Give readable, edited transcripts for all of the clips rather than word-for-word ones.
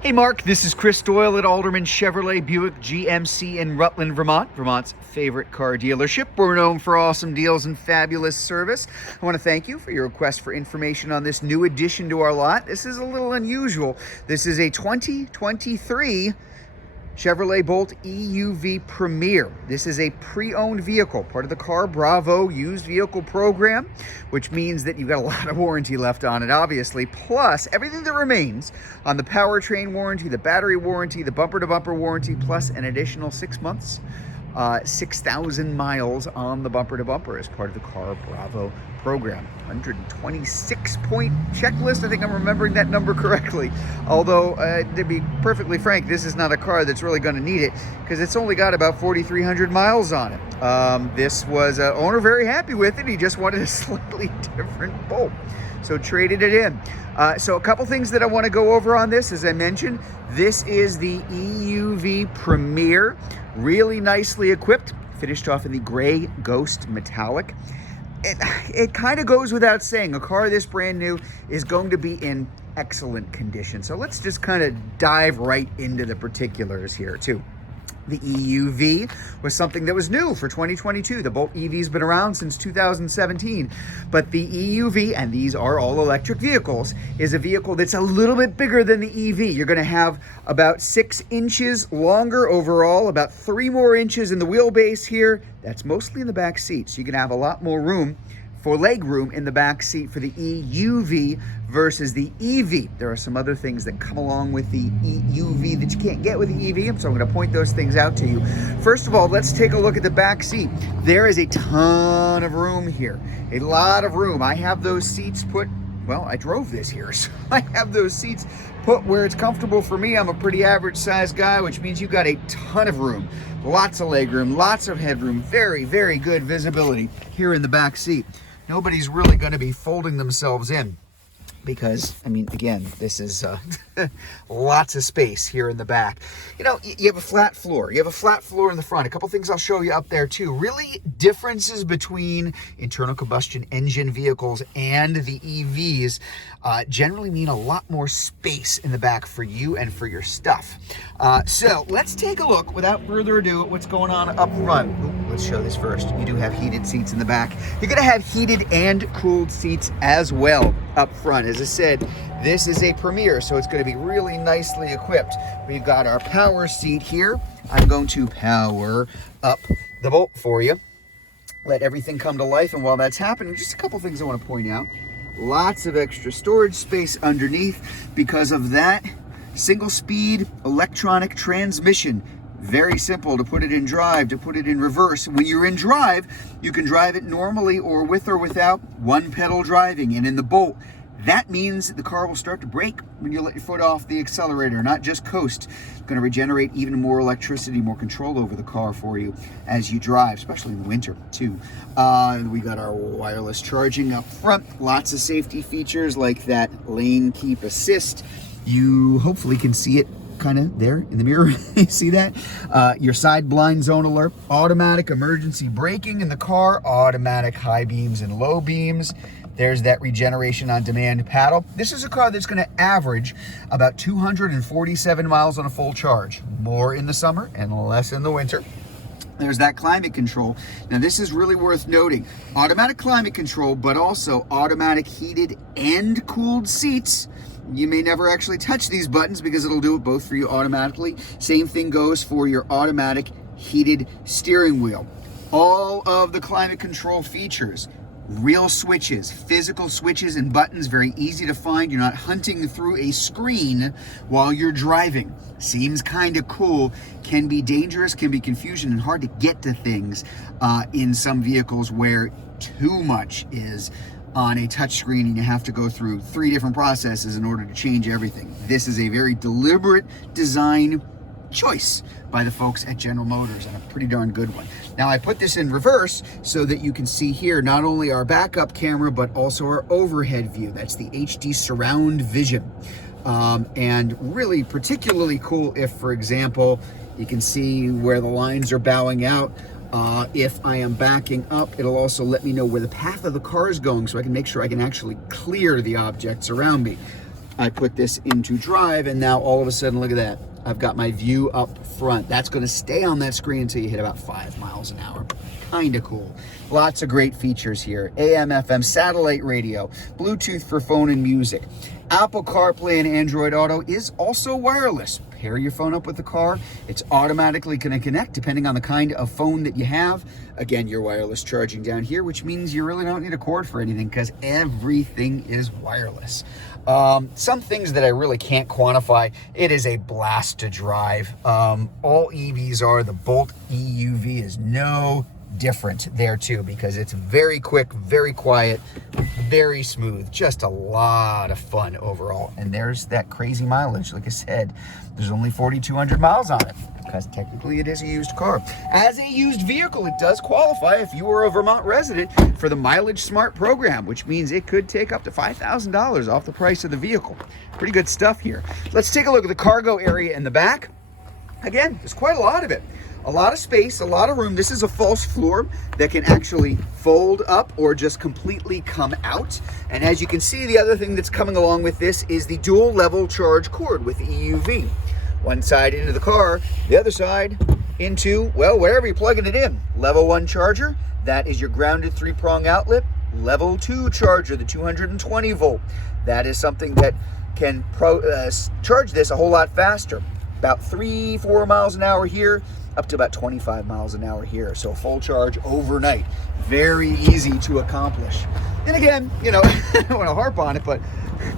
Hey Mark, this is Chris Doyle at Alderman Chevrolet Buick GMC in Rutland, Vermont, Vermont's favorite car dealership. We're known for awesome deals and fabulous service. I want to thank you for your request for information on this new addition to our lot. This is a little unusual. This is a 2023 Chevrolet Bolt EUV Premier. This is a pre-owned vehicle, part of the Car Bravo used vehicle program, which means that you've got a lot of warranty left on it, obviously, plus everything that remains on the powertrain warranty, the battery warranty, the bumper-to-bumper warranty, plus an additional 6 months, 6,000 miles on the bumper-to-bumper as part of the Car Bravo program. 126-point checklist. I think I'm remembering that number correctly. Although, to be perfectly frank, this is not a car that's really going to need it because it's only got about 4,300 miles on it. This was an owner very happy with it. He just wanted a slightly different Bolt, so traded it in. So a couple things that I want to go over on this. As I mentioned, this is the EUV Premier, really nicely equipped, finished off in the gray ghost metallic. It kind of goes without saying, a car this brand new is going to be in excellent condition. So let's just kind of dive right into the particulars here too. The EUV was something that was new for 2022. The Bolt EV's been around since 2017, but the EUV, and these are all electric vehicles, is a vehicle that's a little bit bigger than the EV. You're gonna have about 6 inches longer overall, about 3 more inches in the wheelbase here. That's mostly in the back seat, so you can have a lot more room for leg room in the back seat for the EUV versus the EV. There are some other things that come along with the EUV that you can't get with the EV, so I'm going to point those things out to you. First of all, let's take a look at the back seat. There is a ton of room here, a lot of room. I have those seats put, well, I drove this here, so I have those seats put where it's comfortable for me. I'm a pretty average sized guy, which means you've got a ton of room, lots of leg room, lots of headroom, very, very good visibility here in the back seat. Nobody's really going to be folding themselves in because, I mean, again, this is lots of space here in the back. You know, you have a flat floor. You have a flat floor in the front. A couple things I'll show you up there too. Really differences between internal combustion engine vehicles and the EVs generally mean a lot more space in the back for you and for your stuff. So let's take a look, without further ado, at what's going on up front. Ooh, let's show this first. You do have heated seats in the back. You're going to have heated and cooled seats as well up front. As I said, this is a Premier, so it's going to be really nicely equipped. We've got our power seat here. I'm going to power up the Bolt for you. Let everything come to life, and while that's happening, just a couple things I want to point out. Lots of extra storage space underneath because of that single speed electronic transmission. Very simple to put it in drive, to put it in reverse. When you're in drive, you can drive it normally or with or without one pedal driving. And in the Bolt, that means the car will start to brake when you let your foot off the accelerator, not just coast. It's going to regenerate even more electricity, more control over the car for you as you drive, especially in the winter too. We got our wireless charging up front. Lots of safety features like that lane keep assist. You hopefully can see it kind of there in the mirror. You see that? Your side blind zone alert, automatic emergency braking in the car, automatic high beams and low beams. There's that regeneration on demand paddle. This is a car that's going to average about 247 miles on a full charge, more in the summer and less in the winter. There's that climate control. Now this is really worth noting. Automatic climate control, but also automatic heated and cooled seats. You may never actually touch these buttons because it'll do it both for you automatically. Same thing goes for your automatic heated steering wheel. All of the climate control features, real switches, physical switches and buttons, very easy to find. You're not hunting through a screen while you're driving. Seems kind of cool, can be dangerous, can be confusion and hard to get to things in some vehicles where too much is on a touchscreen and you have to go through 3 different processes in order to change everything. This is a very deliberate design choice by the folks at General Motors, and a pretty darn good one. Now I put this in reverse so that you can see here not only our backup camera but also our overhead view. That's the HD surround vision, and really particularly cool if, for example, you can see where the lines are bowing out. If I am backing up, it'll also let me know where the path of the car is going so I can make sure I can actually clear the objects around me. I put this into drive, and now all of a sudden, look at that. I've got my view up front. That's going to stay on that screen until you hit about 5 miles an hour. Kind of cool. Lots of great features here. AM, FM, satellite radio, Bluetooth for phone and music. Apple CarPlay and Android Auto is also wireless. Pair your phone up with the car. It's automatically going to connect depending on the kind of phone that you have. Again, your wireless charging down here, which means you really don't need a cord for anything because everything is wireless. Some things that I really can't quantify. It is a blast to drive. All EVs are. The Bolt EUV is no different there too, because it's very quick, very quiet, very smooth, just a lot of fun overall. And there's that crazy mileage. Like I said, there's only 4,200 miles on it because technically it is a used car. As a used vehicle, it does qualify if you are a Vermont resident for the Mileage Smart program, which means it could take up to $5,000 off the price of the vehicle. Pretty good stuff here. Let's take a look at the cargo area in the back. Again, there's quite a lot of it. A lot of space, a lot of room. This is a false floor that can actually fold up or just completely come out. And as you can see, the other thing that's coming along with this is the dual level charge cord with the EUV. One side into the car, the other side into, well, wherever you're plugging it in. Level 1 charger, that is your grounded 3-prong outlet. Level 2 charger, the 220 volt. That is something that can charge this a whole lot faster. About 3-4 miles an hour here, up to about 25 miles an hour here. So full charge overnight. Very easy to accomplish. And again, you know, I don't want to harp on it, but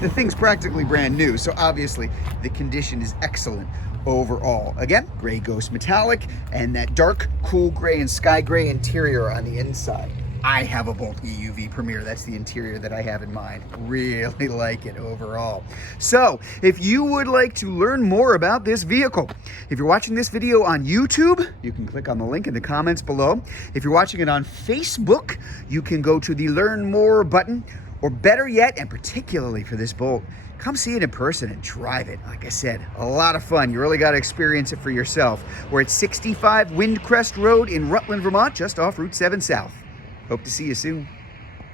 the thing's practically brand new. So obviously the condition is excellent overall. Again, gray ghost metallic and that dark, cool gray and sky gray interior on the inside. I have a Bolt EUV Premier. That's the interior that I have in mind. Really like it overall. So if you would like to learn more about this vehicle, if you're watching this video on YouTube, you can click on the link in the comments below. If you're watching it on Facebook, you can go to the Learn More button, or better yet, and particularly for this Bolt, come see it in person and drive it. Like I said, a lot of fun. You really got to experience it for yourself. We're at 65 Windcrest Road in Rutland, Vermont, just off Route 7 South. Hope to see you soon.